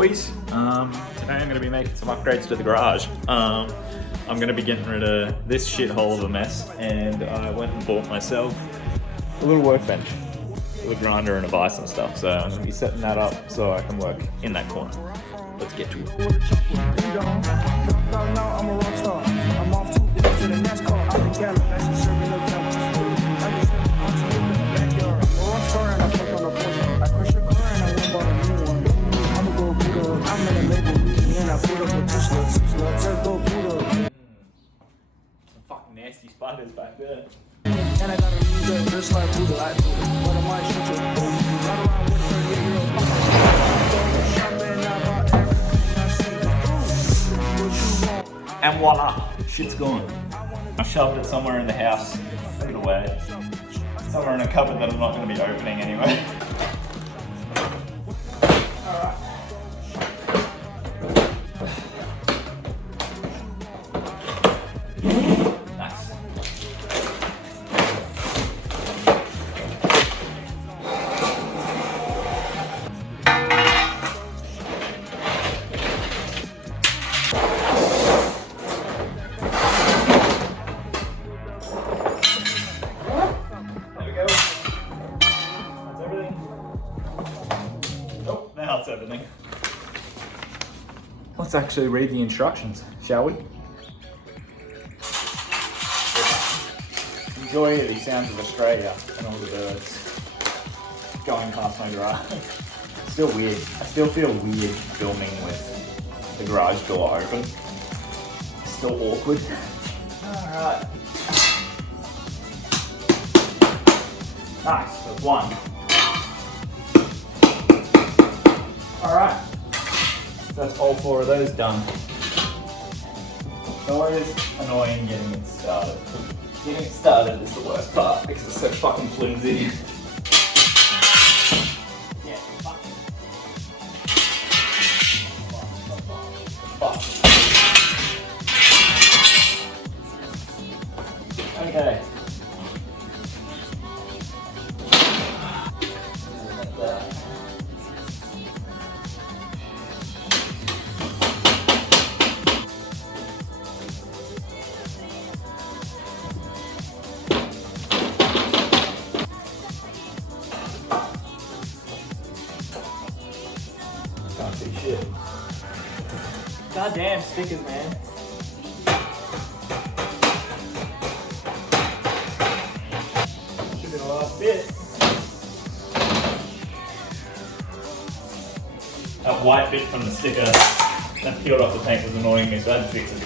boys. Today I'm going to be making some upgrades to the garage. I'm going to be getting rid of this shithole of a mess, and I went and bought myself a little workbench with a grinder and a vise and stuff, so I'm going to be setting that up so I can work in that corner. Let's get to it. Some fucking nasty spiders back there. And I gotta use it just like Buddha, but I might shoot you. Run around with 38-year-old. And voila, shit's gone. I shoved it somewhere in the house, put it away. Somewhere in a cupboard that I'm not going to be opening anyway. Alright. Nice. That's everything. Let's actually read the instructions, shall we? Enjoy the sounds of Australia and all the birds going past my garage. It's still weird. I still feel weird filming with the garage door open. It's still awkward. Alright. Nice, that's one. Alright, that's all 4 of those done. It's always annoying getting it started. Getting it started is the worst part because it's so fucking flimsy. Yeah, fuck. Okay. Can't see shit. Goddamn stickers, man. Should be the last bit. That white bit from the sticker that peeled off the paint was annoying me, so I had to fix it.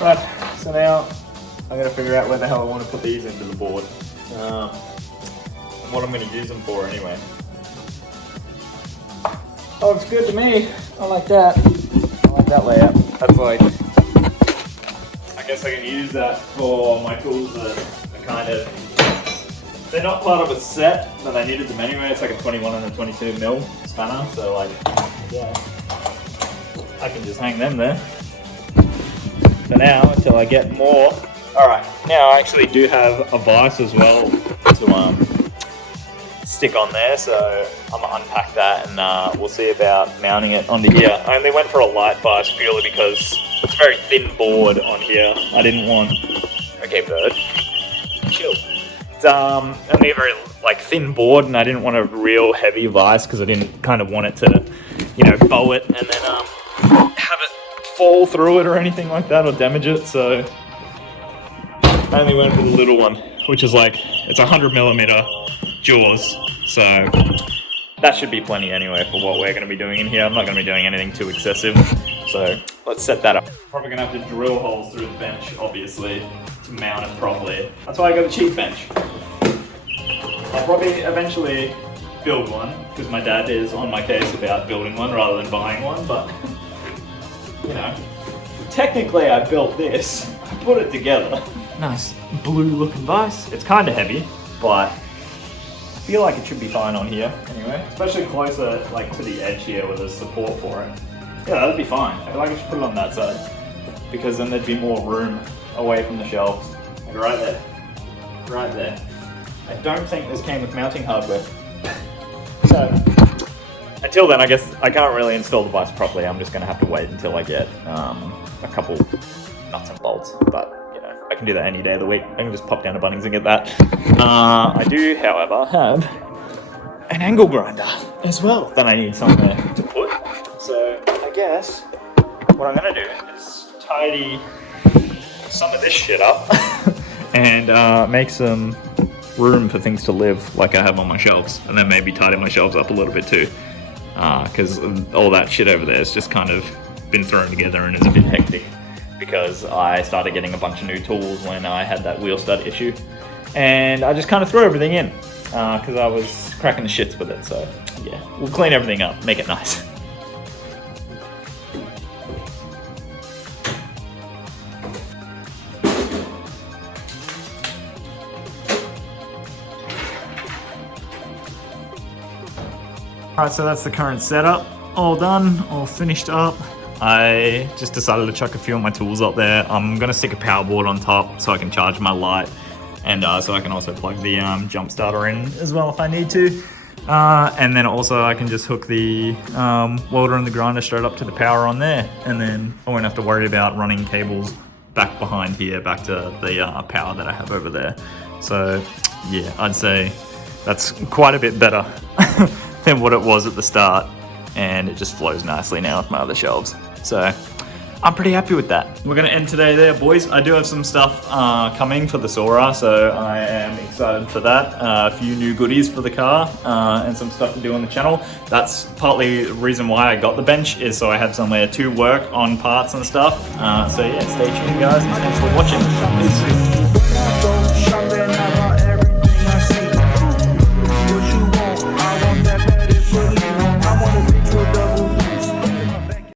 Right, so now I gotta figure out where the hell I want to put these into the board. What I'm going to use them for anyway. Oh, it's good to me. I like that. I like that layout. That's like, I guess I can use that for my tools that are kind of, they're not part of a set, but I needed them anyway. It's like a 21 and a 22 mil spanner, so like, yeah, I can just hang them there for now until I get more. Alright, now I actually do have a vise as well to stick on there, so I'm gonna unpack that and we'll see about mounting it onto here. I only went for a light vise purely because it's a very thin board on here. I didn't want, okay bird, chill. It's only a very like thin board and I didn't want a real heavy vise because I didn't kind of want it to, you know, bow it and then have it fall through it or anything like that or damage it, so I only went for the little one, which is like, it's 100mm jaws, so that should be plenty anyway for what we're going to be doing in here. I'm not going to be doing anything too excessive, so let's set that up. Probably going to have to drill holes through the bench, obviously, to mount it properly. That's why I got a cheap bench. I'll probably eventually build one, because my dad is on my case about building one rather than buying one, but, you know, technically I built this, I put it together. Nice blue looking vise. It's kind of heavy, but I feel like it should be fine on here anyway, especially closer like to the edge here where there's support for it. Yeah, that'd be fine. I feel like I should put it on that side because then there'd be more room away from the shelves. Like right there. Right there. I don't think this came with mounting hardware. So until then, I guess I can't really install the bikes properly. I'm just going to have to wait until I get a couple nuts and bolts. But you know, I can do that any day of the week. I can just pop down to Bunnings and get that. I do, however, have an angle grinder as well that I need somewhere to put. So I guess what I'm going to do is tidy some of this shit up and make some room for things to live like I have on my shelves, and then maybe tidy my shelves up a little bit too, because all that shit over there has just kind of been thrown together and is a bit hectic because I started getting a bunch of new tools when I had that wheel stud issue, and I just kind of threw everything in because I was cracking the shits with it. So yeah, we'll clean everything up, make it nice. Alright, so that's the current setup. All done, all finished up. I just decided to chuck a few of my tools up there. I'm gonna stick a power board on top so I can charge my light, and so I can also plug the jump starter in as well if I need to. And then also I can just hook the welder and the grinder straight up to the power on there, and then I won't have to worry about running cables back behind here, back to the power that I have over there. So yeah, I'd say that's quite a bit better than what it was at the start, and it just flows nicely now with my other shelves. So I'm pretty happy with that. We're gonna end today there, boys. I do have some stuff coming for the Sora, so I am excited for that. A few new goodies for the car and some stuff to do on the channel. That's partly the reason why I got the bench, is so I had somewhere to work on parts and stuff. So yeah, stay tuned guys, and thanks for watching. Peace.